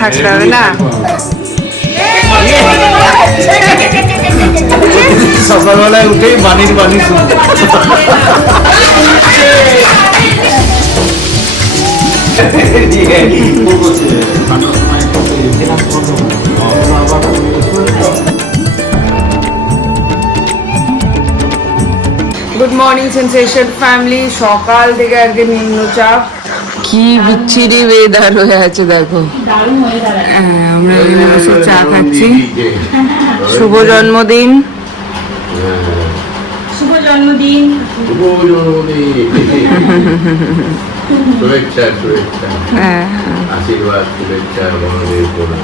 থাকতে হবে না। সকালবেলায় উঠেই বাণীর বাণী শুনতে। Good morning sensation family. সকাল থেকে আজকে নিম্নচাপ, কি বিচ্ছিরি ওয়েদার হয়ে আছে দেখো। হ্যাঁ, আমরা এখানে বসে চা খাচ্ছি। শুভ জন্মদিন। শুভ জন্মদিন। শুভেচ্ছা শুভেচ্ছা, আশীর্বাদ শুভেচ্ছা, বড়দের প্রণাম।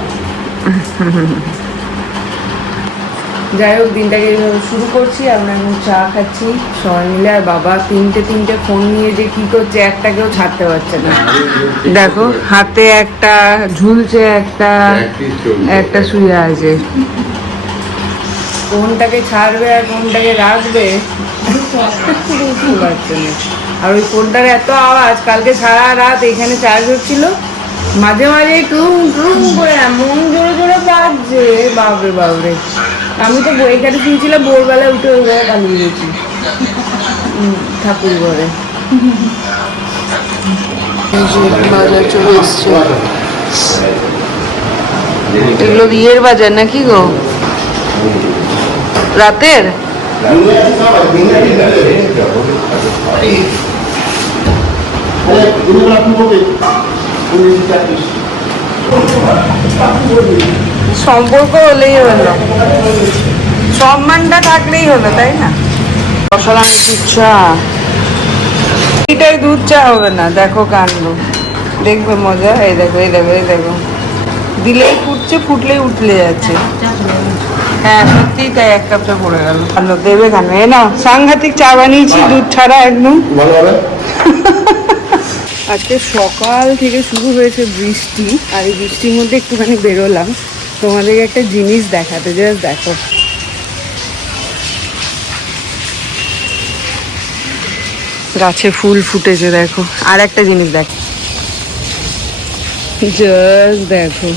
যাই হোক, দিনটাকে এইভাবে শুরু করছি। আমরা এখন চা খাচ্ছি সবাই মিলে। আর বাবা তিনটে ফোন নিয়ে যে কি করছে, একটাকেও ছাড়তে পারছে না। দেখো, হাতে একটা ঝুলছে, একটা শুয়ে আছে। কোনটাকে ছাড়বে আর কোনটাকে রাখবে বুঝতে পারছে না। আর ওই ফোনটার এত আওয়াজ, কালকে সারা রাত এখানে চার্জ হচ্ছিল, মাঝে মাঝে টুম টুম করে এমন জোরে জোরে বাজছে, বাবরে বাবরে। আমি তো এখানে শুনছিলাম, ভোরবেলা উঠে ওই জায়গায় পালিয়ে গেছি ঠাকুর ঘরে। বাজার চলে এসছে। এগুলো বিয়ের বাজার নাকি গো? রাতের সম্পর্ক হলেই হলো, সম্মানটা থাকলেই হলো, তাই না? বসালাম একটু চা। এটাই দুধ চা হবে না, দেখো কাণ্ড, দেখবে মজা। এই দেখো, এই দেখো, এই দেখো, দিলেই ফুটছে, ফুটলেই উঠলে যাচ্ছে। হ্যাঁ সত্যিই তাই, এক কাপ চা পড়ে গেল। ভালো দেবে কেন? এ না, সাংঘাতিক চা বানিয়েছি, দুধ ছাড়া একদম। আজকে সকাল থেকে শুরু হয়েছে বৃষ্টি, আর এই বৃষ্টির মধ্যে একটুখানি বেরোলাম তোমাদেরকে একটা জিনিস দেখাতে। জাস্ট দেখো, গাছে ফুল ফুটেছে দেখো। আর একটা জিনিস দেখো, জাস্ট দেখো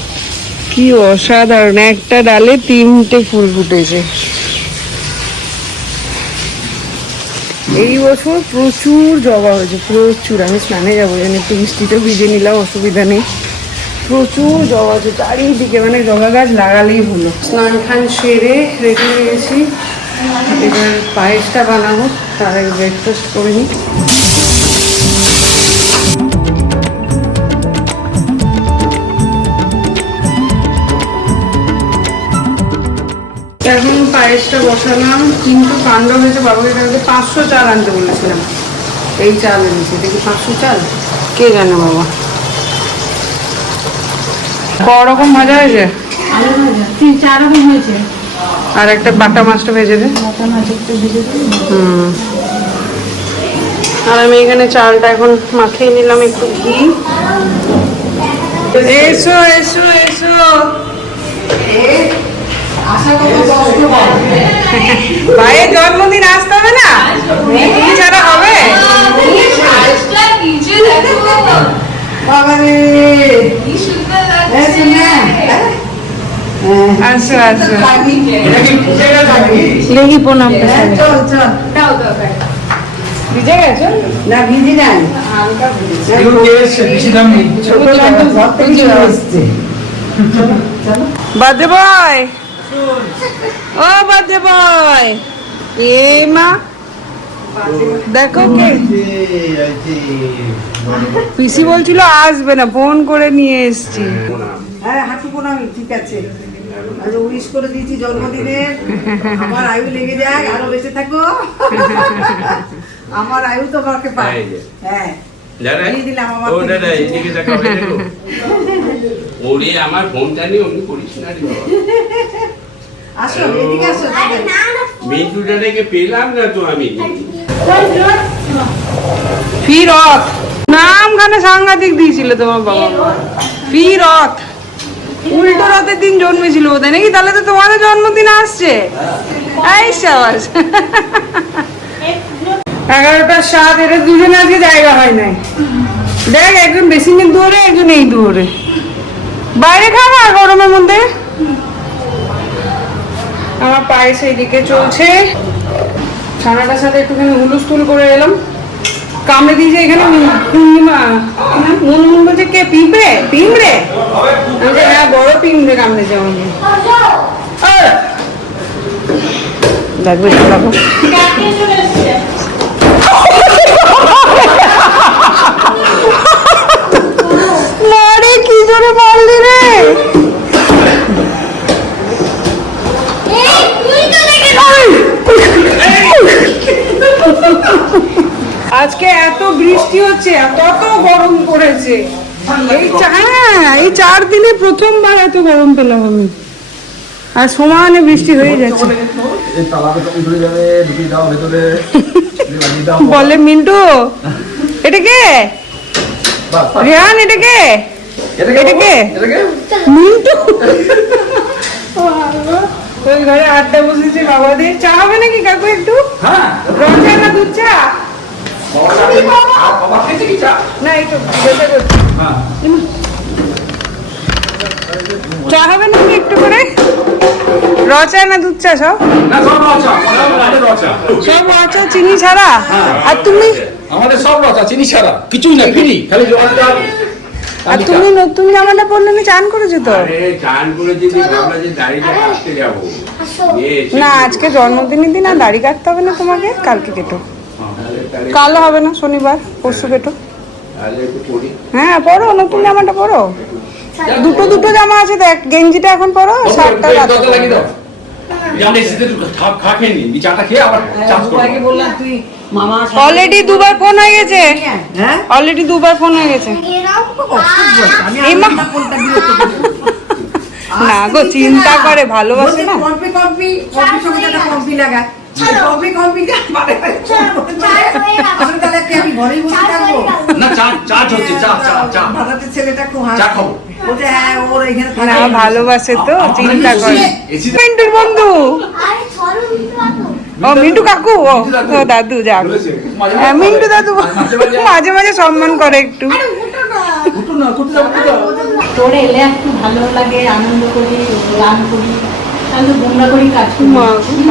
কি অসাধারণ, একটা ডালে 3টে ফুল ফুটেছে। এই বছর প্রচুর জবা হয়েছে, প্রচুর। আমি স্নানে যাবো, জানি একটু বৃষ্টিতে ভিজে নিলাম, অসুবিধা নেই। প্রচুর জবা হচ্ছে চারিদিকে, মানে জবা গাছ লাগালেই হলো। স্নান টান সেরে রেডি হয়ে গেছি, এবার পায়েসটা বানাবো, তার আগে ব্রেকফাস্ট করে নিই। এখন পায়েসটা বসালাম, কিন্তু কাণ্ড হয়েছে। বাবাকে কালকে 500 চাল আনতে বলেছিলাম, এই চাল এনেছে। দেখি 500 চাল, কে জানে বাবা। রকম ভাজা হয়েছে, 4 রকম হয়েছে। আর একটা বাটা মাছটা ভেজে দে। আর আমি এখানে চালটা এখন মাখিয়ে নিলাম একটু ঘি। এসো এসো এসো, ভাইয়ের জন্মদিন আসতে হবে না, কি ছাড়া হবে? আসো আসো, দেখি প্রণাম। ভিজে গেছো? না ভিজি নাই, বার্থডে বয়, ও বার্থডে বয়, এ মা দেখো কে। পিসি বলছিল আসবে না, ফোন করে নিয়ে এসছি। হ্যাঁ হাঁটু প্রণাম, ঠিক আছে। আর উইশ করে দিয়েছি জন্মদিনের, আমার আয়ু লেগে যায়, আরো বেঁচে থাকো। আমার আয়ু তো কাউকে পায়। হ্যাঁ দিলাম আমার। ওরে আমার ফোনটা নিয়ে অমনি করিস না রে। আসো এদিকে আসো। মিন্টুটা রেখে পেলাম না তো আমি। ফিরত নাম খানে সাংঘাতিক দিয়েছিল তোমার বাবা। ফিরত উল্টো রথের দিন জন্মেছিল বোধহয় নাকি? তাহলে তো তোমাদের জন্মদিন আসছে। এই সাবাস, 11টার 7, এটা দুজনে আজকে জায়গা হয় নাই। দেখ, একজন বেসিনের দুয়ারে, একজন এই দুয়ারে। বাইরে খাবা গরমের মধ্যে। আমার পায়েস এইদিকে চলছে, ছানাটার সাথে একটুখানি হুলুস্থুল করে এলাম। কামড়ে দিয়েছে এখানে পূর্ণিমা, মুনমুন বলছে কে পিঁপড়ে পিঁপড়ে, হ্যাঁ বড় পিঁপড়ে কামড়েছে আমাকে। দেখবে দেখো মারে কি জোরে মারলি রে। আজকে এত বৃষ্টি হচ্ছে, কত গরম পড়েছে। এই 4 দিনে প্রথমবার এত গরম পেলাম আমি, আর সমানে বৃষ্টি হয়ে যাচ্ছে। বলে মিন্টু এটা কে, রিয়ান এটা কে, এটা কে মিন্টু। ওই ঘরে আড্ডা বসেছে বাবাদের। চা হবে নাকি কাকু একটু? রং চা না দুধ চা? না একটু চা হবে নাকি একটু করে? র চা না দুধ চা? সব সব র চা চিনি ছাড়া। আর তুমি? আমাদের সব রচা চিনি ছাড়া, কিছুই না, ফ্রি, খালি জলটা। আর তুমি নতুন জামাটা পরলে না, চান করেছো তো? চান করেছি, আমরা যে দাড়িটা কাটতে যাবো। না আজকে জন্মদিনের দিন, আর দাড়ি কাটতে হবে না তোমাকে, কালকে কেটো। কালো হবে না, শনিবার পরশু কেটো। হ্যাঁ পরো, নতুন জামাটা পরো। দুটো দুটো জামা আছে দেখ, গেঞ্জিটা এখন পরো, শার্টটা রাতে পরো। অলরেডি দুবার ফোন হয়ে গেছে, অলরেডি দুবার ফোন হয়ে গেছে। না গো চিন্তা করে, ভালোবাসে না। ভালোবাসে তো, চিন্তা করে। মিন্টুর বন্ধু, ও মিন্টু কাকু, ও দাদু, যাক মিন্টু দাদু মাঝে মাঝে সম্মান করে একটু। তোর এলে একটু ভালো লাগে, আনন্দ করি, গান করি, তাহলে গুমরা করি কাজ করি।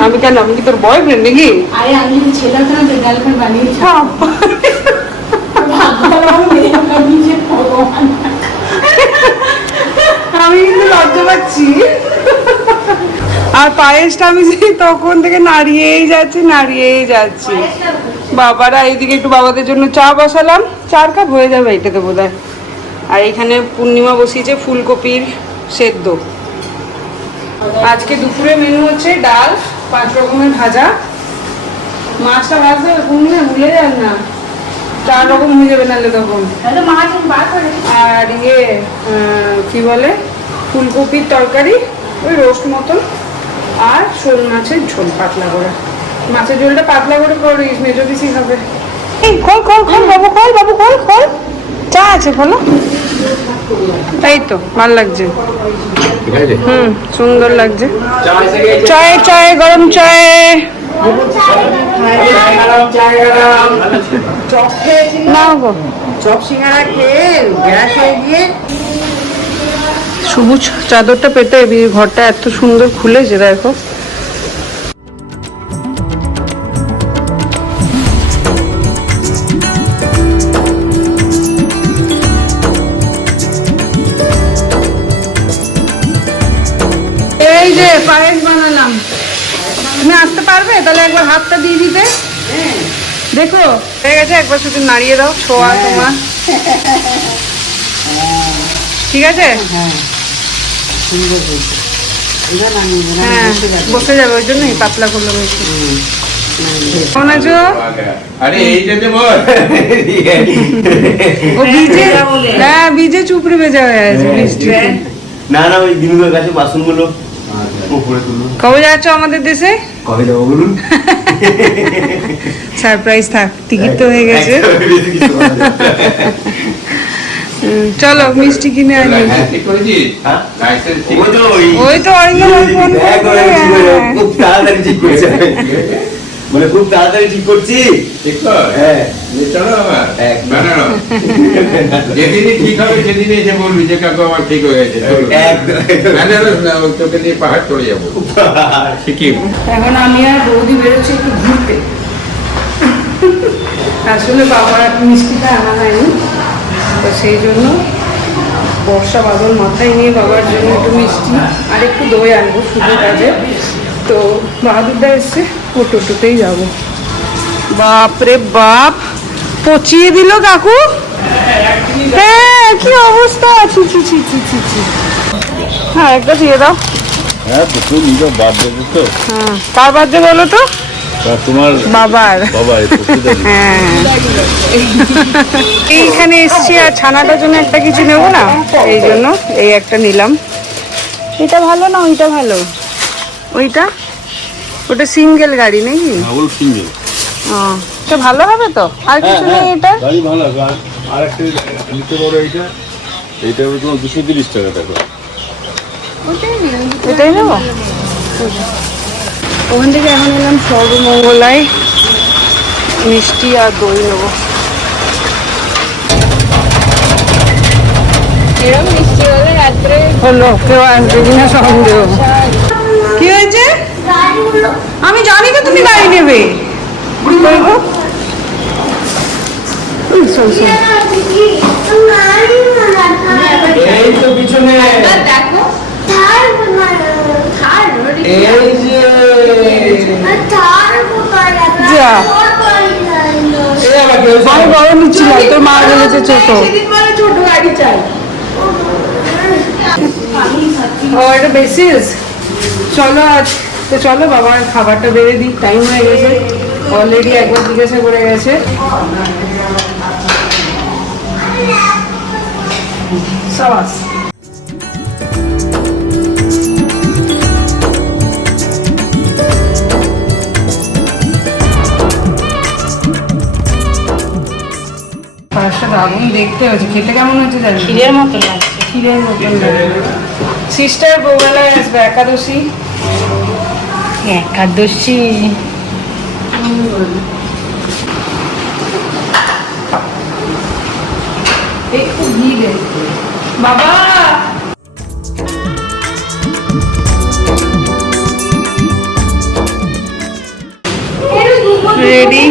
আমি কেন, আমি কি তোর বয়ফ্রেন্ড নাকি? আরে আমি যদি ছেলে হতো না তো গার্লফ্রেন্ড বানিয়েছি। আমি কিন্তু লজ্জা পাচ্ছি। আর পায়েসটা আমি সেই তখন থেকে নাড়িয়েই যাচ্ছি। বাবারা এইদিকে একটু বাবাদের জন্য চা বসালাম, 4 কাপ হয়ে যাবে এটাতে বোধহয়। আর এখানে পূর্ণিমা বসিয়েছে ফুলকপির সেদ্ধ। আজকে দুপুরে মেনু হচ্ছে ডাল, 5 রকমের ভাজা, মাছটা ভাজতে হবে পূর্ণিমা, ভুলে যান না, 4 রকম হয়ে যাবে নাহলে তখন। আর কি বলে, ফুলকপির তরকারি, ওই রোস্ট মতন, আর শোল মাছের ঝোল পাতলা করে। মাছের ঝোলটা পাতলা করে করিস, মেজো পিসি খাবে। এই খোল খোল খোল বাবু, খোল বাবু, খোল খোল। চা আছে খোলো। তাই তো ভালো লাগছে, সুন্দর লাগছে। চায়ে চায়ে গরম চায়ে। না গো, চপ সিঙ্গারা খেয়ে গ্যাস হয়ে গিয়ে সবুজ চাদরটা পেতে ঘরটা এত সুন্দর খুলেছে দেখো। এই যে পায়েস বানালাম, তুমি আসতে পারবে? তাহলে একবার হাতটা দিয়ে দিতে। দেখো হয়ে গেছে, একবার শুধু নাড়িয়ে দাও, ছোঁয়া তোমার। ঠিক আছে, হ্যাঁ বসে যাবে, ওই জন্যই পাতলা করলাম একটু। কেমন আছো? আরে এই যেতে বল। ও ভিজে, হ্যাঁ ভিজে চুপড়ে ভেজা হয়ে আছে বৃষ্টিতে। না না, ওই দিনুদের কাছে বাসনগুলো উপরে তুলুন। কবে যাচ্ছ আমাদের দেশে? কবে যাবো বলুন? সারপ্রাইজ থাক, টিকিট তো হয়ে গেছে। চলো মিষ্টি কিনে আনি। ঠিক করেছিস? হ্যাঁ? লাইসেন্স ঠিক ওই তো ওই ওই তো অরিন্দম ফোন করে। খুব তাড়াতাড়ি ঠিক করেছে। মানে খুব তাড়াতাড়ি ঠিক করছি। ঠিক তো? হ্যাঁ। চলো আবার এক। বানানো যেদিনই ঠিক হবে সেদিনই এসে বলবি যে কাকু আমার ঠিক হয়ে গেছে বেনারস না, তোকে নিয়ে পাহাড় চলে যাবো সিকিম। এখন আমি আর বৌদি বেরোচ্ছি একটু ঘুরতে। আসলে বাবার মিষ্টিটা আনা হয়নি, তো সেই জন্য বর্ষা বাদল মাথায় নিয়ে বাবার জন্য একটু মিষ্টি আর একটু দই আনবো শুধু কাজে। তো বাহাদুরদা এসছে, ও টোটোতেই যাবো। বাপরে বাপ, পচিয়ে দিল কাকু। হ্যাঁ, কি অবস্থা। ছি ছি ছি ছি ছি ছি। হ্যাঁ, একটা দিয়ে দাও। হ্যাঁ তো তুই নিজের বার্থডে তো, হ্যাঁ, কার বার্থডে বলো তো? তা তোমার বাবার। বাবা হ্যাঁ, এইখানে এসছি আর ছানাটার জন্য একটা কিছু নেবো না, এই জন্য এই একটা নিলাম। এটা ভালো না ওইটা ভালো? ওইটা, ওটা সিঙ্গেল গাড়ি নাকি? ওল সিঙ্গেল ও, এটা ভালো হবে তো? আর কিছু নেই এটা? গাড়ি ভালো হবে। আর একটা নিতে পারো এইটা, এইটা হবে তোমার 230 টাকা দেখো। এটাই নেবো। ওখান থেকে এখন এলাম সর্বমঙ্গলায়, মিষ্টি আর দই নেবো। হলো, কেউ আসবে কিনা সন্দেহ। কি হয়েছে? আমি জানি তো তুমি গাড়ি নেবে। বলবো শোন শোন, এই তো পিছনে দেখো এই যে যা, এই আবার কেউ আমি বড় নিচ্ছিলাম, তোর মা বলেছে ছোট। ও, এটা বেসিস। চলো আজ তো, চলো বাবার খাবারটা বেড়ে দিই, টাইম হয়ে গেছে অলরেডি, একবার জিজ্ঞাসা করে গেছে। সাবাস। পাশটা দারুণ দেখতে হয়েছে, খেতে কেমন হয়েছে জানি? ক্ষীরের মতো লাগছে। ক্ষীরের মতন লাগে। সিস্টার বউবেলায় আসবে, একাদশী। একাদশী একটু ঘি দে বাবা। রেডি,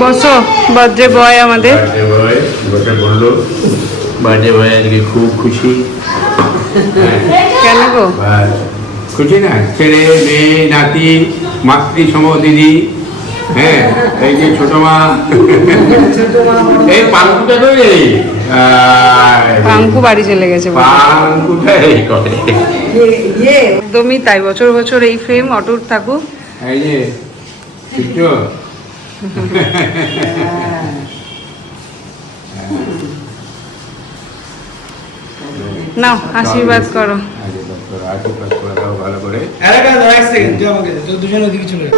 বসো। বার্থডে বয় আমাদের। বার্থডে বয় বসে বললো, বার্থডে বয় আজকে খুব খুশি। কেন গো? বাস, খুশি না? ছেলে, মেয়ে, নাতি, মাতৃ সম দিদি, হ্যাঁ, এই যে ছোট মা, এই পাঙ্কুটা তো এই পাঙ্কু বাড়ি চলে গেছে। পাঙ্কুটা এই করে, একদমই তাই, বছর বছর এই ফ্রেম অটুট থাকুক। এই যে বুঝছো? নাও, আশীর্বাদ করো। আশীর্বাদ করে দাও ভালো করে। এক সেকেন্ড, তুই আমাকে দে, তোর দুজনে ওদিকে চলে যা।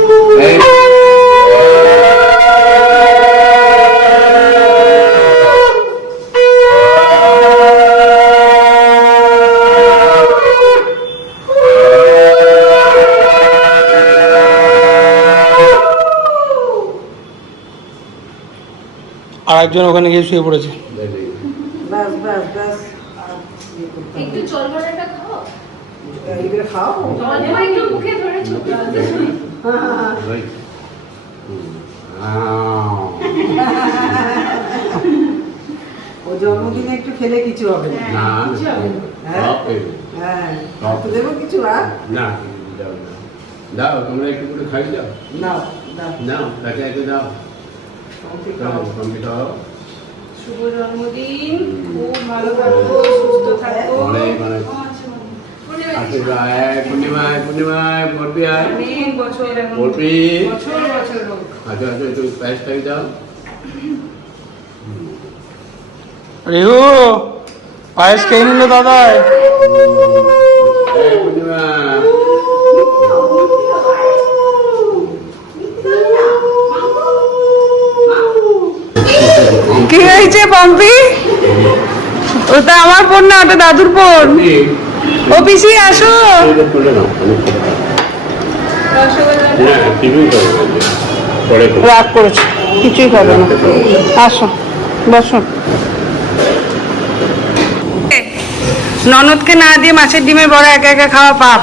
এই, আর একজন ওখানে গিয়ে শুয়ে পড়েছে। ব্যাস ব্যাস ব্যাস। একটু জল ভরাটা খাও। এইগুলো খাও। একটু মুখে ধরে ছোট ওই। আও। ও জন্মদিনে একটু খেলে কিছু হবে না। না, হ্যাঁ? সব পেয়ে। হ্যাঁ, তো দেবো কিছু আর? না, দাও না, দাও, তোমরা একটু করে খাই দাও, নাও, নাও। নাও, তাকে একটু দাও, দাও, কমপ্লিট হও। শুভ জন্মদিন, খুব ভালো থাকো, সুস্থ থাকো। অনেক অনেক আশীর্বাদ। পূর্ণিমায় বলবি আয়, অনেক বছর এমন বলবি। বছর বছর হোক। আচ্ছা আচ্ছা, একটু প্যাস খাই দাও। রেহু, পায়েস খেয়ে নিল দাদা। এই পূর্ণিমা, কি হয়েছে পম্পি? ওটা আমার বোন না, ওটা দাদুর বোন। ও পিসি আসো। তুলে নাও, অনেক করে দাও। না টিফিন করে পরে খাবো। রাগ করেছে, কিছুই খাবে না। আসো বসো। ননদকে না দিয়ে মাছের ডিমের বড়া একা একা খাওয়া পাপ।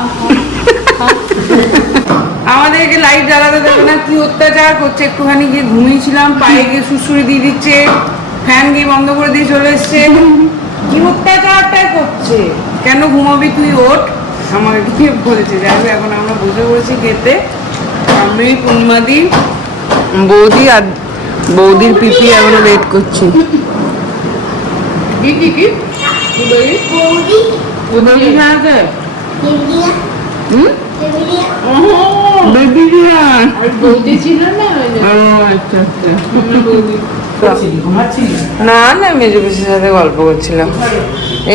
আমাদেরকে লাইট জ্বালাতে দেবে না, কি অত্যাচার করছে। একটুখানি গিয়ে ঘুমিয়েছিলাম, পায়ে গিয়ে সুড়সুড়ি দিয়ে দিচ্ছে, ফ্যান গিয়ে বন্ধ করে দিয়ে চলে এসছে। কি অত্যাচারটাই করছে। কেন ঘুমাবি তুই, ওঠ। আমাকে গিয়ে বলেছে। যাই হোক, এখন আমরা বসে পড়েছি খেতে। আমি পূর্ণিমাদি, বৌদি আর বৌদির পিপি এখনো ওয়েট করছি। কি কি কি বৌদি আছে? বৌদি ছিল না না না, মেজো পিসির সাথে গল্প করছিলাম।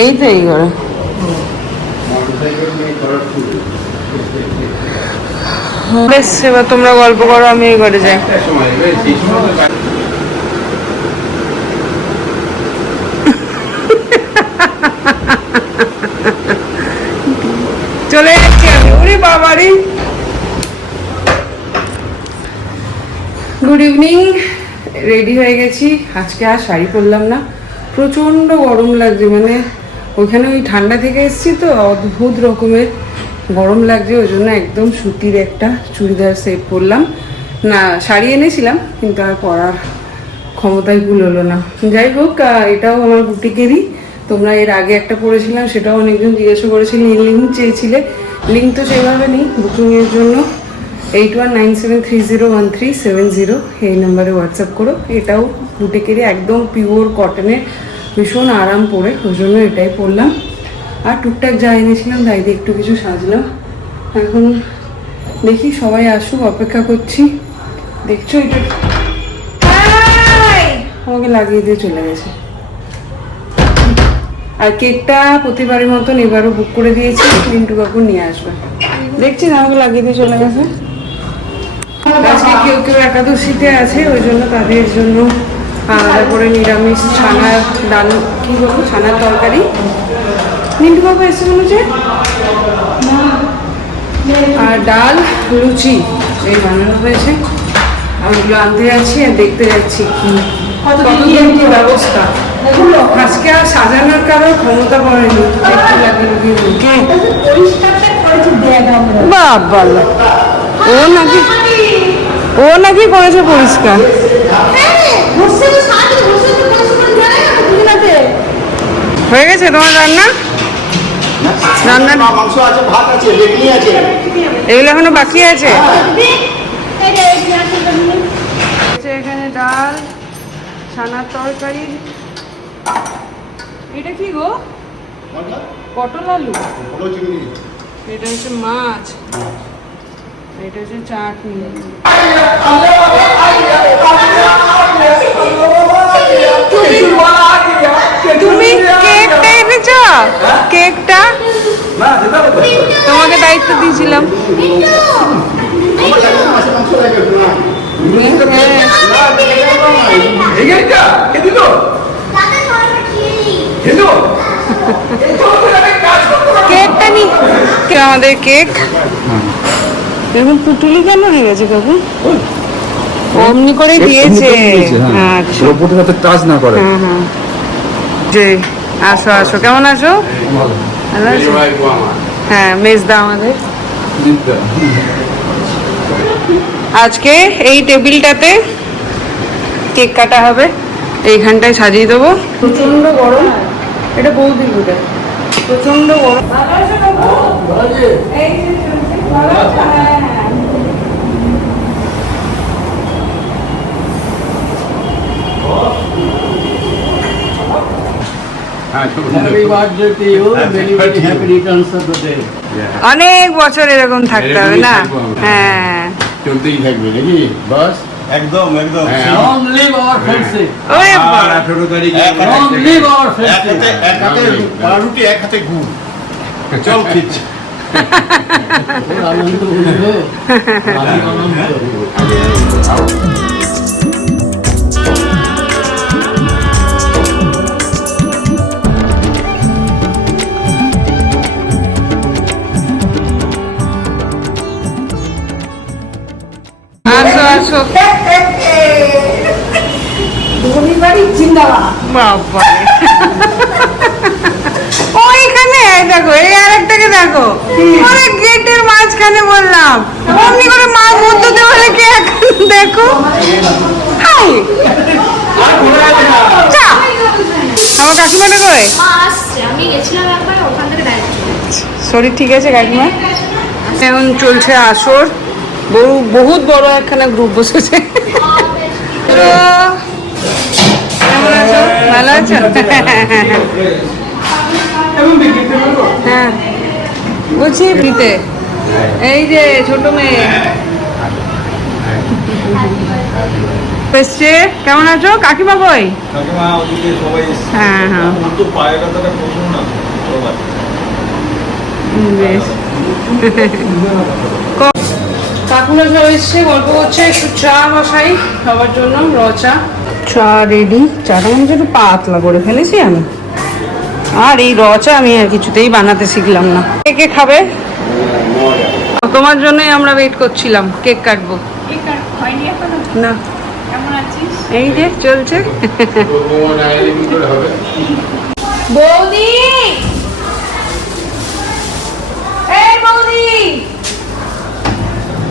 এই তো এই ঘরে। বেশ, এবার তোমরা গল্প করো, আমি এই ঘরে যাই। একটা সময় সেই সময় তো চলে যাচ্ছি আমি। ওরে বাবারে, গুড ইভিনিং। রেডি হয়ে গেছি। আজকে আর শাড়ি পরলাম না, প্রচণ্ড গরম লাগছে। মানে ওইখানে ওই ঠান্ডা থেকে এসেছি তো, অদ্ভুত রকমের গরম লাগছে। ওই জন্য একদম সুতির একটা চুড়িদার সেট পরলাম। না, শাড়ি এনেছিলাম কিন্তু আর পরার ক্ষমতায় ভুল হলো না। যাই হোক, এটাও আমার বুটিকেরই। তোমরা এর আগে একটা পড়েছিলাম, সেটাও অনেকজন জিজ্ঞাসা করেছিলে, লিঙ্ক চেয়েছিলে। লিঙ্ক তো সেভাবে নেই। বুকিংয়ের জন্য 8197301370 এই নাম্বারে হোয়াটসঅ্যাপ করো। এটাও বুটিকেরই, একদম পিওর কটনের, ভীষণ আরাম পরে। ওই জন্য এটাই পরলাম। আর টুকটাক যা এনেছিলাম তাই দিয়ে একটু কিছু সাজলাম। এখন দেখি সবাই আসুক, অপেক্ষা করছি। দেখছো এটা আমাকে লাগিয়ে দিয়ে চলে গেছে। আর কেকটা প্রতিবারের মতন এবারও বুক করে দিয়েছি, মিন্টু কাকু নিয়ে আসবে। দেখছি না, আমাকে লাগিয়ে দিয়ে চলে গেছে। আজকে কেউ কেউ একাদশীতে আছে, ওই জন্য তাদের জন্য আলাদা করে নিরামিষ ছানার ডাল, কি বলবো, ছানার তরকারি। মিন্টু কাকু এসে বলেছে, আর ডাল, লুচি এই বানানো হয়েছে। আর ওগুলো আনতে যাচ্ছি আর দেখতে যাচ্ছি কি কতদিন কি ব্যবস্থা। আজকে আর সাজানোর কারোর ক্ষমতা পড়েনি। বাবা, ও নাকি করেছে পরিষ্কার। হয়ে গেছে তোমার রান্না? রান্না মাংস আছে, ভাত আছে, বেগুনি আছে। এগুলো এখনো বাকি আছে। এখানে ডাল, ছানার তরকারি। এটা কি গো? পটল আলু। এটা হচ্ছে মাছ, এটা হচ্ছে চাটনি। তুমি কেকটা এনেছ? কেকটা তোমাকে দায়িত্ব দিয়েছিলাম। কেকটা নি, আমাদের কেক। এরকম পুটুলি কেন হয়ে গেছে কাকু? অমনি করে দিয়েছে। আচ্ছা, রোবটের সাথে টাচ না করে। হ্যাঁ হ্যাঁ। যে আসো আসো, কেমন আছো? ভালো আছো? হ্যাঁ, মেজদা আমাদের। আজকে এই টেবিলটাতে কেক কাটা হবে, এইখানটায় সাজিয়ে দেবো। প্রচন্ড গরম। এটা বৌদি বোধ, প্রচন্ড গরম। অনেক বছর এরকম থাকতে হবে না? হ্যাঁ, চলতেই থাকবে নাকি বাস? একদম একদম। Long live our friendship. ওরে বাবা। 18 তারিখে Long live our এক friendship. হাতে পাউরুটি, এক হাতে গুড়। চল খিচ্ছি। আনন্দ হলো। আনন্দ। পরিবারই জিন্দাবাদ। বাবা ওইখানে দেখো, এই আরেকটাকে দেখো, ওরে গেটের মাঝখানে বললাম, অমনি করে মা মধ্য দেওয়ালে কে দেখো। হাই যা, আমার কাকিমাটা কই? মা আসছে, আমি গেছিলাম একবার, ওখান থেকে ডাইরেক্ট চলে এসেছি। শরীর ঠিক আছে কাকিমা? এখন চলছে আসর, বহুত বড় একখানা গ্রুপ বসেছে। তো, কেমন আছো? ভালো আছো? হ্যাঁ বলছি ফ্রিতে, এই যে ছোট মেয়ে এসছে। কেমন আছো কাকিমা? কই? কাকিমা ওদিকে সবাই এসছে। হ্যাঁ হ্যাঁ ওর তো পায়ের ব্যথাটা প্রচুর না, সবাই। বেশ। কাকুরা সব এসছে, গল্প করছে, একটু চা বসাই সবার জন্য, চা। চা রেডি। চাটা মনে একটু পাতলা করে ফেলেছি আমি, আর এই চা আমি আর কিছুতেই বানাতে শিখলাম না। কে কে খাবে? তোমার জন্যই আমরা ওয়েট করছিলাম, কেক কাটবো। না এই যে চলছে। বৌদি, এই বৌদি,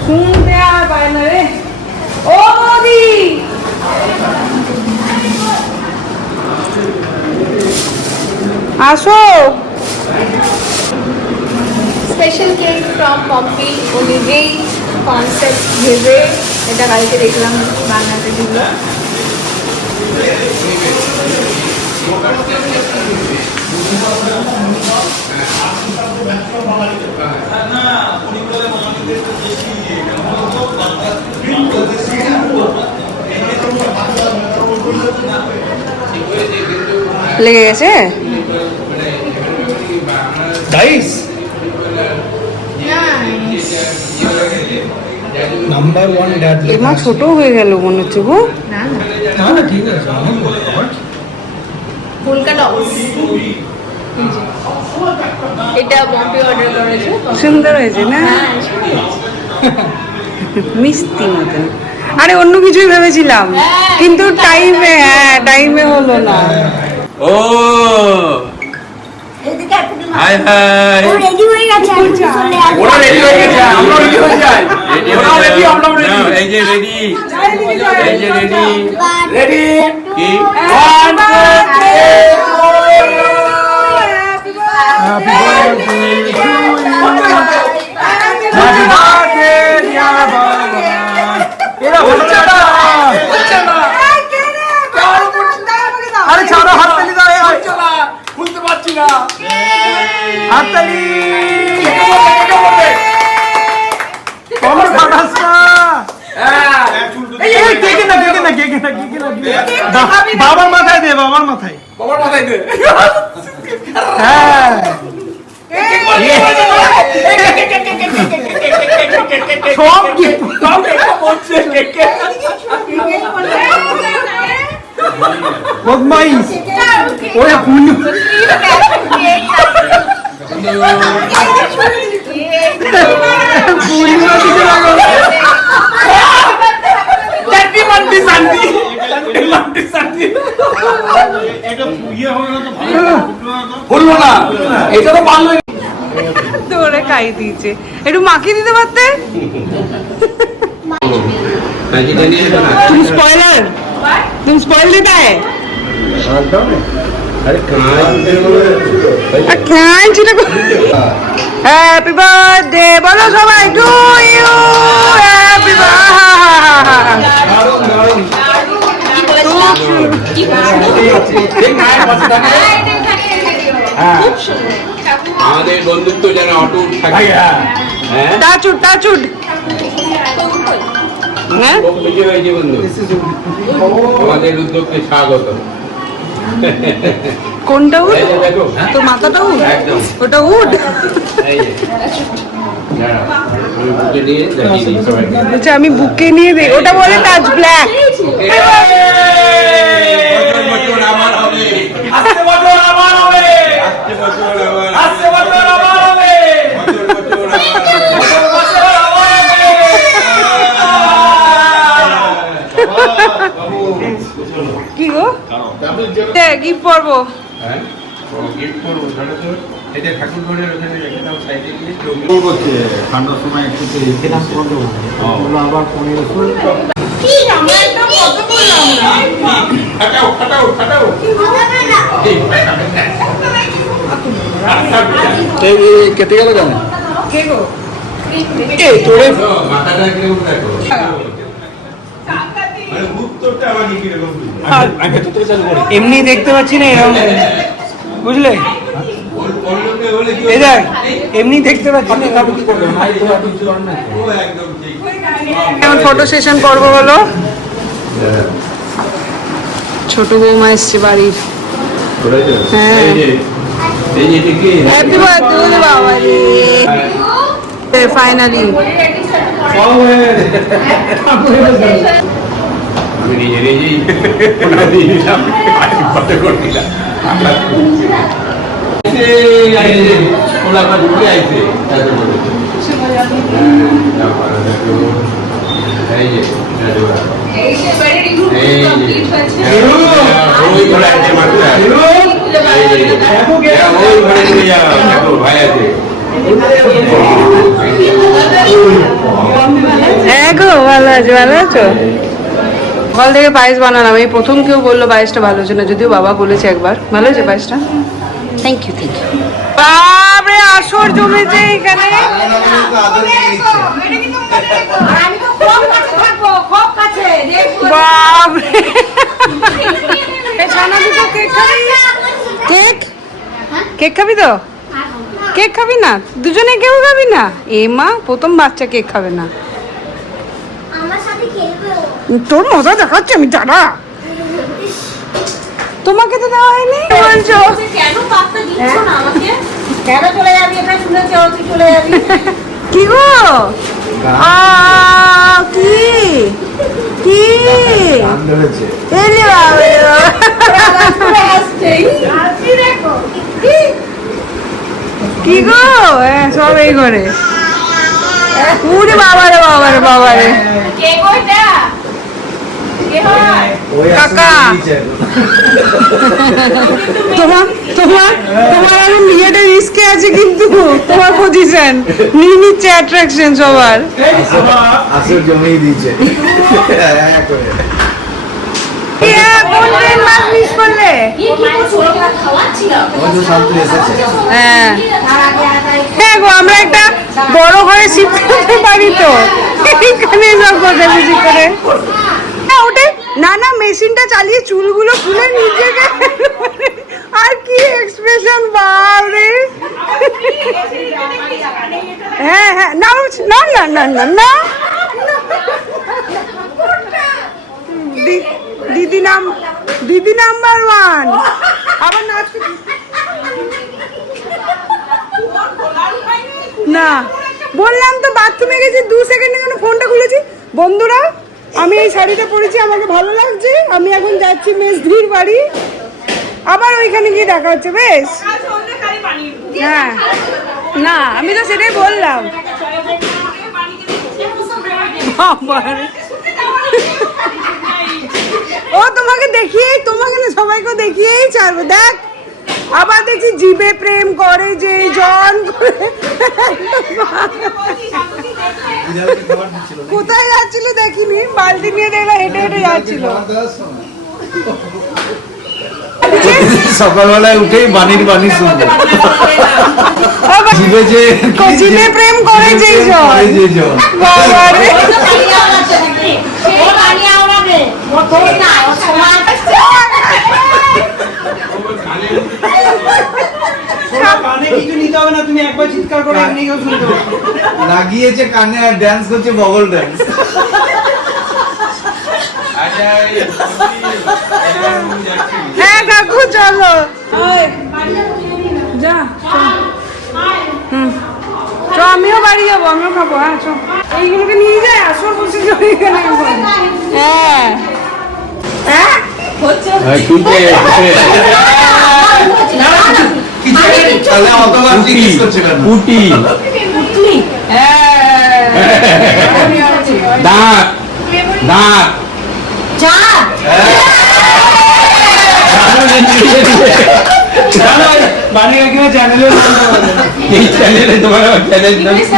শুনতে আর পায় না রে। ও বৌদি, আসো। স্পেশাল কেক ফ্রম পম্পি, ও নিজেই কনসেপ্ট ভেবে এটা কালকে দেখলাম বানাতে দিল। লেগে গেছে? Guys, number one dad. মা ছোট হয়ে গেল মনে হচ্ছে গো। না না, না না ঠিক আছে, অনেক বড় আবার। ফুলকা টপস, এটা পম্পি অর্ডার করেছে। সুন্দর হয়েছে না? হ্যাঁ, মিষ্টি মতন। আরে অন্য কিছুই ভেবেছিলাম, কিন্তু টাইমে হলো না। ও হাই হাই, রেডি হয়ে গেছে, ওরা রেডি হয়ে গেছে, আমরা রেডি হয়ে যাই। রেডি ওরা রেডি, আমরা রেডি। এই যে রেডি, এই যে রেডি। রেডি? কি? 1 2 3 Happy birthday to you. Happy birthday dear Baba. এরা হচ্ছে না, হচ্ছে না। আরে ছাড়ো, হাততালি দাও। এই হচ্ছে না, খুলতে পারছি না। হাততালি। আমার ফাটাস না। এই কেকে না, কেকে না, কেকে না, কেকে না। বাবার মাথায় দে, বাবার মাথায়। বাবার মাথায় দে। হ্যাঁ। সব কি বদমাইশ। ওরে ফুল বললো না, এটা তো পারলো। তোরে খাই দিয়েছে, একটু মাখিয়ে দিতে পারতে। तुम स्पॉइलर, तुम स्पॉइल देता है। हैप्पी बर्थडे बोलो सबाई टू यू, हैप्पी আমাদের বন্ধুত্ব যেন অটুট থাকে। হ্যাঁ, টাচুড টাচুড। হ্যাঁ খুব খুশি হয়েছে বন্ধু, আমাদের উদ্যোগকে স্বাগত। কোনটা উড? এই যে দেখো, তোর মাথাটা উড? একদম। ওটা উড? এই যে দাঁড়াও, আমি বুকে নিয়ে দেখিয়ে দিই সবাইকে। আচ্ছা আমি বুকে নিয়ে দিই, ওটা বলে টাচ ব্ল্যাক। বছর বছর আমার হবে, আজকে বছর আমার হবে, আজকে বছর আমার, আজকে বছর আমার হবে, বছর বছর আমার হবে। বছর বছর আমার হবে। কি গো? গিফট করবো। হ্যাঁ গিফট করবো ধরো তো এই যে ঠাকুর ঘরের ওখানে রেখে দাও সাইডে গিয়ে করছে ঠান্ডার সময় একটু আবার 1500 ফাটাও ফাটাও ফাটাও কেটে গেল কেন? কে গো? মাথাটা কিরকম দেখো মানে উত্তরটা আমাকে কিরকম এমনি দেখতে পাচ্ছি না এরকম, বুঝলে? এই দেখ এমনি দেখতে পাচ্ছি না, কি করবে? একদম ঠিক এখন ফটো সেশন করবো বলো। ছোট বৌমা এসছে বাড়ির। হ্যাঁ এই যে কি হ্যাপি বার্থডে বাবা রে, ফাইনালি আমি নিজে নিজেই ওটা দিয়ে দিলাম কত করে দিলাম ওরা আমরা ঘুরে আইছে এত করে এই যে ওই ঘরে আছে মাত্র ওই ঘরে নিয়ে যাও দেখো ভাই আছে হ্যাঁ গো ভালো আছো, ভালো আছো? সকাল থেকে পায়েস বানালাম, এই প্রথম কেউ বললো পায়েসটা ভালো হচ্ছে না, যদিও বাবা বলেছে একবার। ভালো হয়েছে পায়েসটা? Thank you thank you. বাপরে আসর জমেছে এখানে। বাপরে ছানা দুটো কেক খাবি? কেক কেক খাবি তো? কেক খাবি না? দুজনে কেউ খাবি না? এ মা, প্রথম বাচ্চা কেক খাবে না। তোর মজা দেখাচ্ছে আমি, দাঁড়া। তোমাকে তো দেওয়া হয়নি বলছো? কেন পাত্তা দিচ্ছ না আমাকে? কেন চলে যাবি? এটা শুনেছি তুই চলে যাবি। কি গো? কি কি এলে কি গো? সব এই ঘরে। উরে বাবারে বাবারে বাবারে কে কইটা? কে হয়? কাকা তোমার তোমার তোমার এখন বিয়েটা রিস্কে আছে, কিন্তু তোমার পজিশন নিয়ে নিচ্ছে অ্যাট্রাকশন সবার। আসল জমিয়ে দিয়েছে মাছ মিস করলে? হ্যাঁ হ্যাঁ গো, আমরা একটা বড় ঘরে শিফট করতে পারি তো, এখানে সব গোছাগুছি করে। ওটা না না, মেশিনটা চালিয়ে চুলগুলো খুলে নিজেকে, আর কি এক্সপ্রেশন বাবরে। হ্যাঁ হ্যাঁ, না না না না না না, দিদি নাম্বার 1। আবার নাচ না, বললাম তো বাথরুমে গেছি 2 সেকেন্ডের জন্য ফোনটা খুলেছি। বন্ধুরা, আমি এই শাড়িটা পরেছি, আমাকে ভালো লাগছে। আমি এখন যাচ্ছি মেজদির বাড়ি, আবার ওইখানে গিয়ে দেখা হচ্ছে। বেশ, হ্যাঁ না, আমি তো সেটাই বললাম। ও তোমাকে দেখিয়েই, তোমাকে না সবাইকে দেখিয়েই ছাড়বো। দেখ, আবার দেখছি জিভে প্রেম করে যে জন। কোথায় যাচ্ছিল দেখিনি, বালতি নিয়ে দেখলো হেঁটে হেঁটে যাচ্ছিল। সকালবেলায় উঠেই বাণীর বাণী শুনবো। জিভে প্রেম করে যে জন। বাবা রে, কানে কিছু নিতে হবে না, তুমি একবার চিৎকার করে এমনি কেউ শুনতে পাবে। লাগিয়েছে কানে আর ড্যান্স করছে, বগল ড্যান্স। হ্যাঁ কাকু চলো, যা চ, আমিও বাড়ি যাবো, আমিও খাবো। হ্যাঁ চ, এইগুলোকে নিয়ে যায়, আসর বসে এখানে। হ্যাঁ হ্যাঁ তাহলে অতবার জিজ্ঞেস করছে কেন? কুটি দাঁত দাঁত বানিয়ে কিনা চ্যানেলে এই চ্যানেলে তোমার চ্যানেল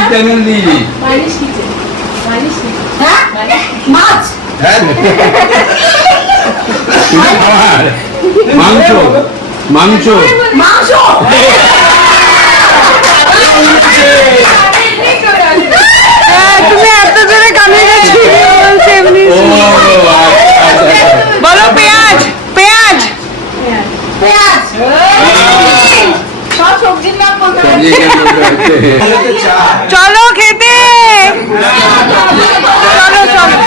চ্যানেল দিয়েছি মালিশ কিচেন মালিশ কিচেন হ্যাঁ মাছ খাবার মাংস মাংস মাংস তুমি এত জোরে কানে গেছি বলছে এমনি ও বলো পেঁয়াজ পেঁয়াজ পেঁয়াজ সব সবজির নাম বলতে পারি চলো খেতে চলো চলো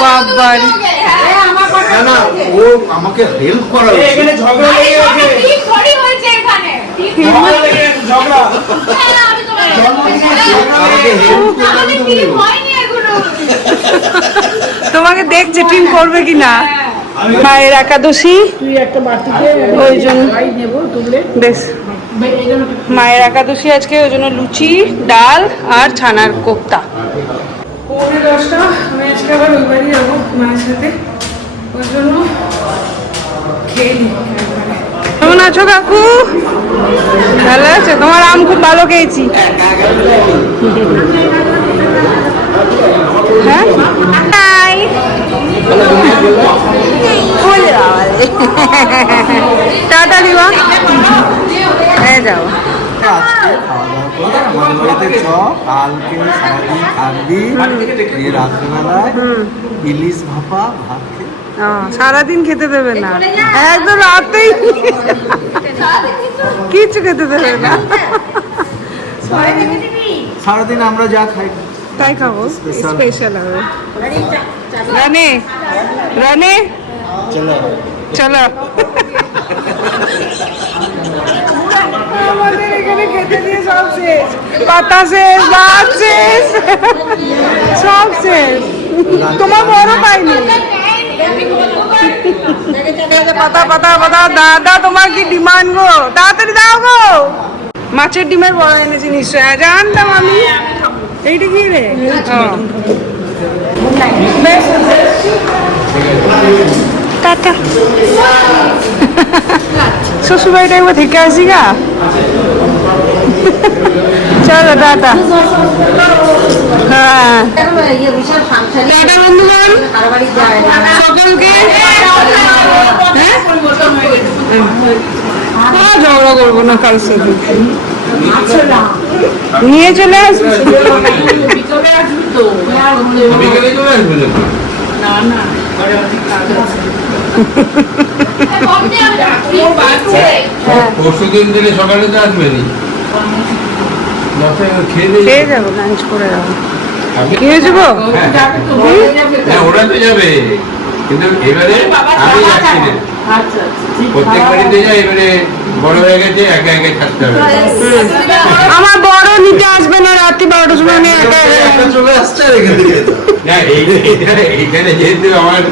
বাবার না না ও আমাকে হেল্প করা এখানে ঝগড়া লেগে গেছে ঠিক থরি হয়েছে এখানে ঠিক ঝগড়া লেগে গেছে ঝগড়া আমি তোমার আমাকে হেল্প আমাদের ঠিক হয়নি এগুলো তোমাকে দেখছে টিম করবে কিনা মায়ের একাদশী তুই একটা বাটিতে ওই জন্য নেব তুলে বেশ মায়ের একাদশী আজকে ওই জন্য লুচি ডাল আর ছানার কোপ্তা 9:45 আমি আজকে আবার ওই বাড়ি যাবো মায়ের সাথে ওই জন্য খেয়ে নি কেমন আছো কাকু ভালো আছে তোমার আম খুব ভালো খেয়েছি হ্যাঁ টাটা দিবা হ্যাঁ যাও আজকে খাওয়া দাওয়া করে আমাদের বাড়িতে চ কালকে সারাদিন থাকবি দিয়ে রাত্রেবেলায় ইলিশ ভাপা ভাত খেয়ে সারাদিন খেতে দেবে না একদম রাতেই কিছু খেতে দেবে না সারাদিন আমরা যা খাই তাই খাবো Special. স্পেশাল হবে রানে রানে চলো চলো আমাদের এখানে খেতে দিয়ে সব শেষ পাতা শেষ ভাত শেষ সব শেষ তোমার বড় পাইনি পাতা পাতা পাতা দাদা তোমার কি ডিমান্ড গো তাড়াতাড়ি দাও গো মাছের ডিমের বড় এনেছি নিশ্চয় জানতাম আমি এইটা কি রে টাটা শ্বশুর বাড়িটা একবার থেকে আসি গা চলো টাটা হ্যাঁ টাটা বন্ধুগণ সকলকে ঝগড়া করবো না কারোর সাথে নিয়ে চলে আসবি বিকেলে চলে আসবে যখন। পরশুদিন দিলে সকালে তো আসবেনি খেয়ে দিয়ে খেয়ে যাবো লাঞ্চ করে যাবো খেয়ে যাবো হ্যাঁ ওরা তো যাবে কিন্তু এবারে আমি যাচ্ছি না প্রত্যেক বাড়িতে যাই এবারে বড় হয়ে গেছে একা একা থাকতে হবে আমার বড় নিতে আসবে না রাত্রি 12টার সময় আমি একা একা চলে আসছে আর এখান থেকে না এইখানে যেহেতু আমার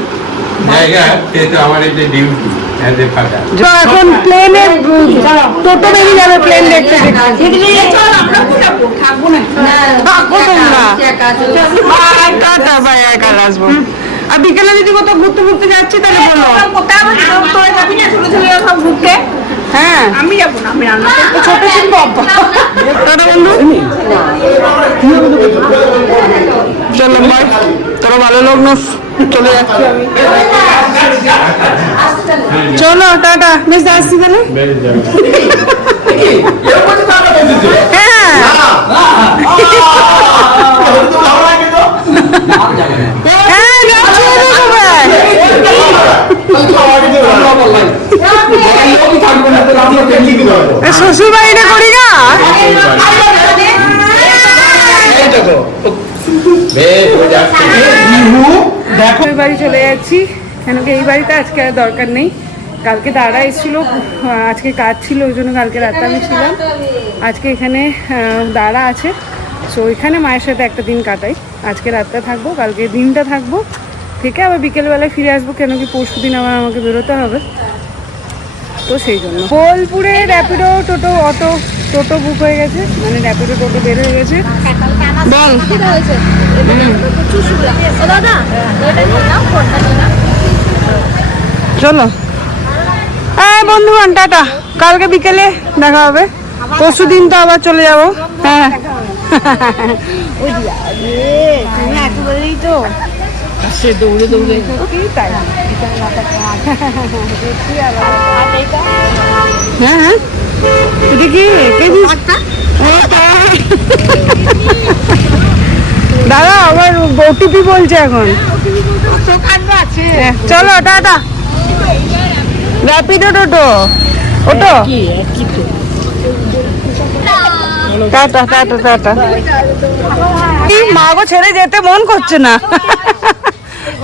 জায়গা সেহেতু আমার এই যে ডিউটি ফাঁকা তো এখন প্লেনে টোটো বেরিয়ে যাবে প্লেন দেখতে থাকবো তোমরা বাই টাটা বাই একা আসবো আর বিকেলে যদি কোথাও ঘুরতে ঘুরতে যাচ্ছি তাহলে বলো হ্যাঁ আমি যাবো না আমি রান্না করবো ছোট ছিল টাটা বন্ধু চলো বাই তোরা ভালো লোক না চলে যাচ্ছি আমি চলো টাটা বেশ আসছি তাহলে হ্যাঁ হ্যাঁ যাচ্ছি শ্বশুর বাড়িটা করি না দেখো ওই বাড়ি চলে যাচ্ছি কেন কি এই বাড়িতে আজকে আর দরকার নেই কালকে দাঁড়া এসেছিলো আজকে কাজ ছিল ওই জন্য কালকে রাতে আমি ছিলাম আজকে এখানে দাঁড়া আছে সো ওইখানে মায়ের সাথে একটা দিন কাটাই আজকে রাতটা থাকবো কালকে দিনটা থাকবো থেকে আবার বিকেলবেলায় ফিরে আসবো কেন কি পরশু দিন আবার আমাকে বেরোতে হবে তো সেই জন্য বোলপুরে র্যাপিডো টোটো অটো টোটো বুক হয়ে গেছে মানে র্যাপিডো টোটো বের হয়ে গেছে বল দাদা চলো বন্ধুগণ, টাটা। কালকে বিকেলে দেখা হবে, পরশু দিন তো আবার চলে যাবো। হ্যাঁ সে দৌড়ে দৌড়ে হ্যাঁ হ্যাঁ দেখি দাদা আবার ওটিপি বলছে এখন। চলো টাটা। র্যাপিডো টোটো ওটো টাটা টাটা টাটা। মা গো ছেড়ে যেতে মন করছে না।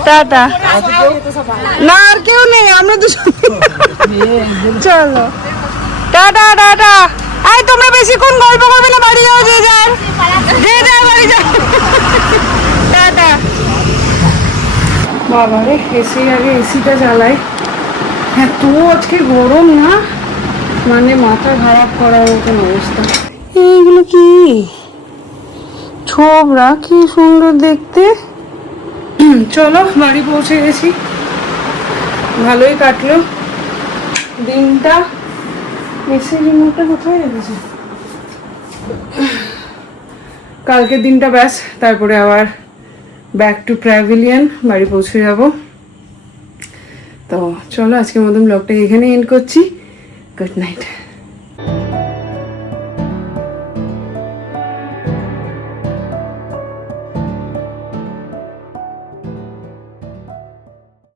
টাটা। না আর কেউ নেই, আমরা তো চলো টাটা টাটা। আই তোমরা বেশিক্ষণ গল্প করবে না, বাড়ি যাও যে যার বাড়ি যাও। টাটা। বাবা রে, এসি আগে এসিটা চালাই। হ্যাঁ তো আজকে গরম না, মানে মাথা খারাপ করার মতন অবস্থা। এইগুলো কি ছোবরা, কি সুন্দর দেখতে। চলো বাড়ি পৌঁছে গেছি, ভালোই কাটলো দিনটা। এসে রিমোটটা কোথায় রেখেছে? কালকের দিনটা ব্যাস, তারপরে আবার ব্যাক টু প্যাভিলিয়ন, বাড়ি পৌঁছে যাব। তো চলো আজকের মতন ব্লগটা এখানে এন্ড করছি। Good night.